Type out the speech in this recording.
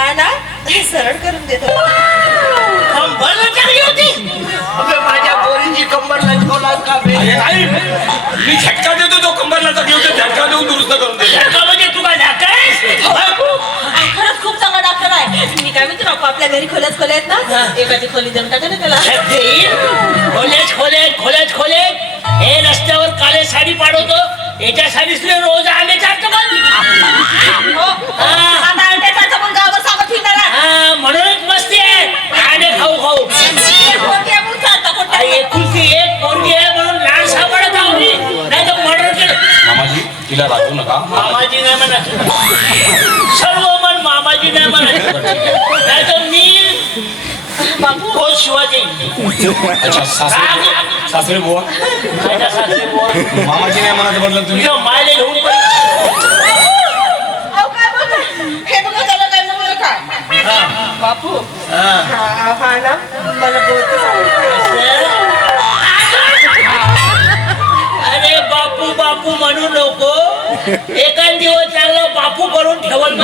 हा ना सरळ करून देतो. कंबर लचकली होती. अबे माझ्या पोरीची कंबर लचकवला का बे? मी झटका देतो, तो कंबर लचकली होती, झटका देऊन दुरुस्त करून देतो. झटका म्हणजे तू काय डॉक्टर आहेस? खरंच खूप चांगला डॉक्टर आहे. मी काय म्हणतो नको आपल्या घरी खोल्यात खोल्या आहेत ना, एखादी खोली देऊन टाका ना त्याला. खोलेच हे रस्त्यावर काले साडी पाडवतो, याच्या साडीच रोज आले चालतो आता अंड्याचा पण गावावर सांगत फिरणार आहे. म्हणूनच मस्ती आहे. आले खाऊ एकुलती एक पोरगी आहे म्हणून लाड सापडत आहो मी, नाही तर मर्डर केलं. मामाजी तिला रागवू नका. मामाजी नाही म्हणत, सर्व मन मामाजी नाही म्हणत, नाही तर मी बापू शिवाजी. अच्छा सासरे बुवा, मामाजी नाही म्हणायचं म्हटलं तुम्ही. मायले घेऊन हे बघा त्याला काय म्हणलं का बापू. हा ना मला अरे बापू बापू म्हणू नको, एखाद दिवस चांगला बापू करून ठेवल.